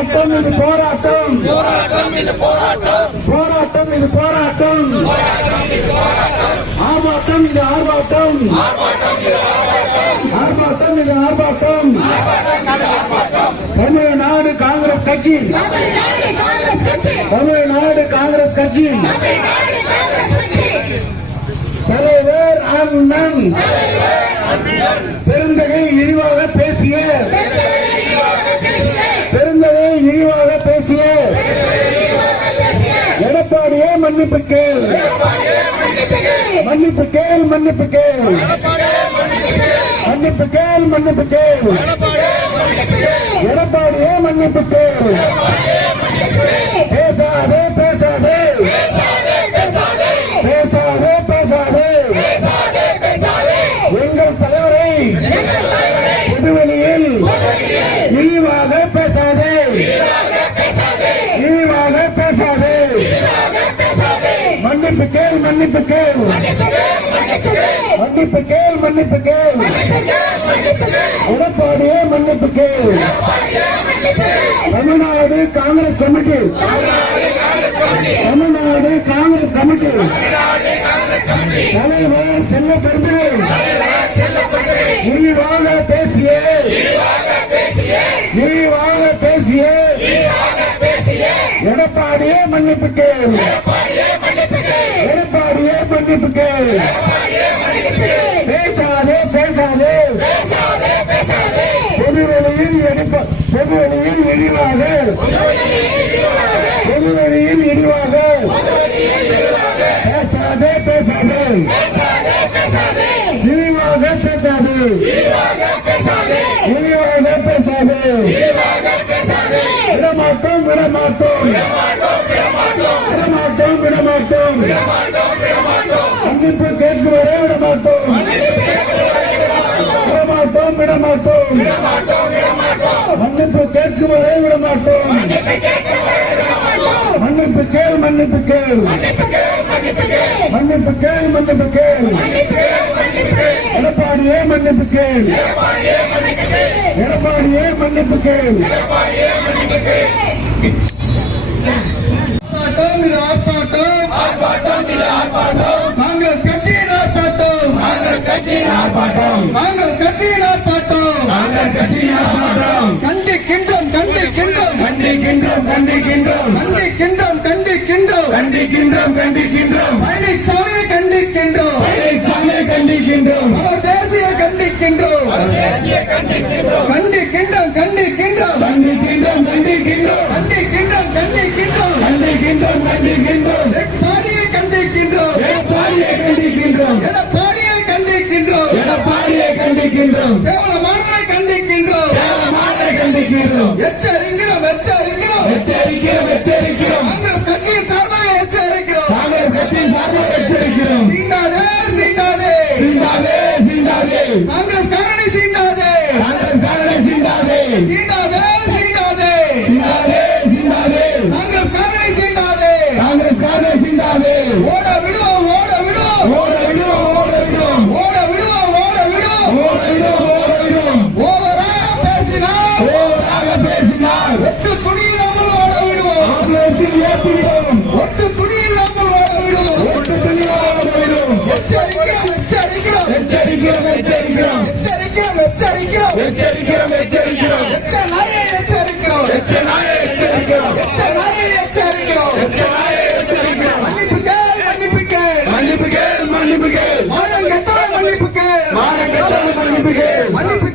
இது போராட்டம். போராட்டம் இது போராட்டம். போராட்டம் இது போராட்டம். ஆர்ப்பாட்டம் இது ஆர்ப்பாட்டம். ஆர்ப்பாட்டம் இது ஆர்ப்பாட்டம். தமிழ்நாடு காங்கிரஸ் கட்சி. தமிழ்நாடு காங்கிரஸ் கட்சி. தலைவர் அண்ணன் பெருந்தகை இழிவாக பேசிய மன்னிப்பு கேள் மன்னிப்பு கேள் மன்னிப்பு கேள் மன்னிப்பு கேள் மன்னிப்பு கேள் எடப்பாடியே மன்னிப்பு கேள் பேசாதே பேசாதே. பேசாதே பேசாதே. எங்கள் தலைவரை பொதுவெளியில் கேள் மன்னிப்பு கேள். மன்னிப்பு கேள் மன்னிப்பு கேள். எடப்பாடியே மன்னிப்பு கேள். தமிழ்நாடு காங்கிரஸ் கமிட்டி. தமிழ்நாடு காங்கிரஸ் கமிட்டி. தலைவர் செல்ல பெருந்தகை விரிவாக பேசிய. விரிவாக பேசிய. எடப்பாடியே மன்னிப்பு கேள். எடப்பாடியே மன்னிப்பு கேள் பேசாதே பேசாதே. பொதுவெளியில் பொதுவெளியில் இழிவாக பொதுவெளியில் இழிவாக பேசாதே. பேசாதே. இழிவாக பேசாதே. இழிவாக பேசாதே. விடமாட்டோம். விடமாட்டோம். விடமாட்டோம். விடமாட்டோம் மன்னிப்பு கேட்கும் வரை விடமாட்டோம். விடமாட்டோம் விடமாட்டோம். மன்னிப்பு கேட்கும் வரை விடமாட்டோம். மன்னிப்பு கேள் மன்னிப்பு கேள். மன்னிப்பு கேள் மன்னிப்பு கேள். எடப்பாடியே மன்னிப்பு கேள். எடப்பாடியே மன்னிப்பு கேள். ஆர்ப்பாட்டம் காங்கிரஸ் கட்சியின் ஆர்ப்பாட்டம் காங்கிரஸ் கட்சியின் ஆர்ப்பாட்டம் கண்டிக்கின்றோம் கண்டிக்கின்றோம். கண்டிக்கின்றோம் கண்டிக்கின்றோம். கண்டிக்கின்றோம். எச்சரிக்கை மன்னிப்பு மன்னிப்பு மன்னிப்பு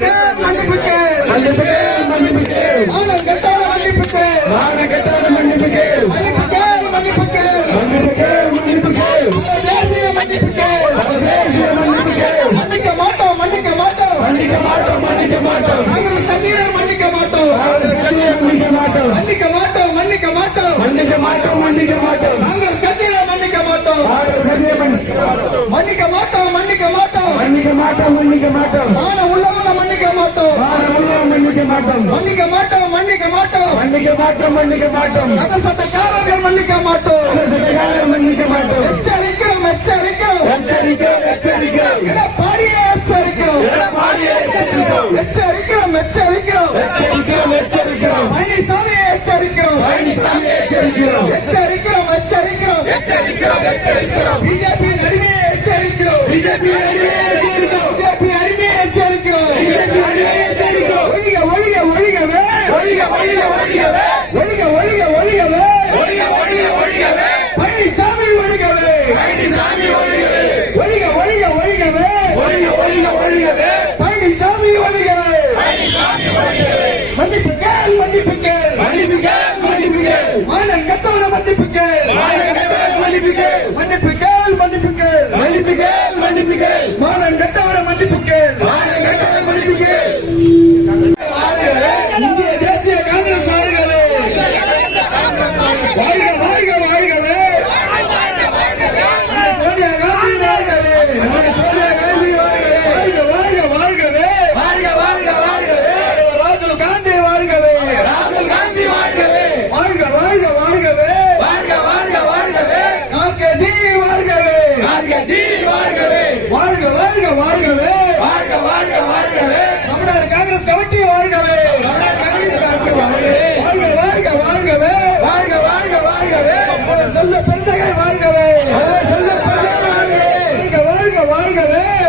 மன்னிக்க மாட்டோம். சட்டக்காரர்கள் மன்னிக்க மாட்டோம். மன்னிக்க மாட்டோம். எச்சரிக்கிறோம் எச்சரிக்கிறோம். எச்சரிக்கிறோம் எச்சரிக்கிறோம். பாடியே எச்சரிக்கிறோம். பாடியே எச்சரிக்கிறோம். எச்சரிக்கிறோம் எச்சரிக்கிறோம். எச்சரிக்கிறோம் எச்சரிக்கிறோம். பழனிசாமி எச்சரிக்கிறோம். பழனிசாமி எச்சரிக்கிறோம். எச்சரிக்கிறோம் எச்சரிக்கிறோம். எச்சரிக்கிறோம் எச்சரிக்கிறோம். பிஜேபி நடுவே எச்சரிக்கிறோம். பிஜேபி நடுவே எச்சரிக்கிறோம். பிஜேபி அருமையை எச்சரிக்கிறோம். பிஜேபி அருமையை எச்சரிக்கிறோம். ஒழிக ஒழிக ஒழிகவே. ஒழிக ஒழிக ஒழிகவே.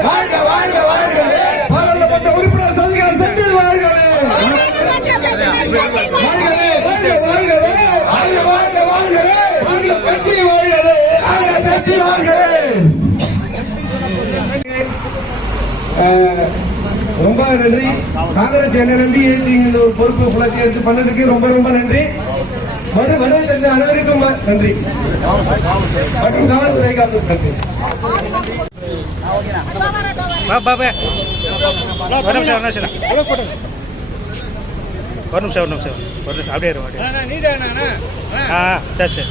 வாழ்க வாழ்க வாழ்கவே. பாராளுமன்ற உறுப்பினர் ரொம்ப நன்றி. காங்கிரஸ் என்ன நம்பி இந்த ஒரு பொறுப்பு குலத்தை எடுத்து பண்ணதுக்கு ரொம்ப ரொம்ப நன்றி. வரும் வருவதற்கு அனைவருக்கும் நன்றி. மற்றும் காவல்துறைக்கு நன்றி பா பா பா ஒரு நிமிஷம் ஒரு நிமிஷம் ஒரு நிமிஷம் ஒரு நிமிஷம் ஒரு நிமிஷம் அப்படியே இரு, அப்படியே இரு. ஆ ஆ, சரி சரி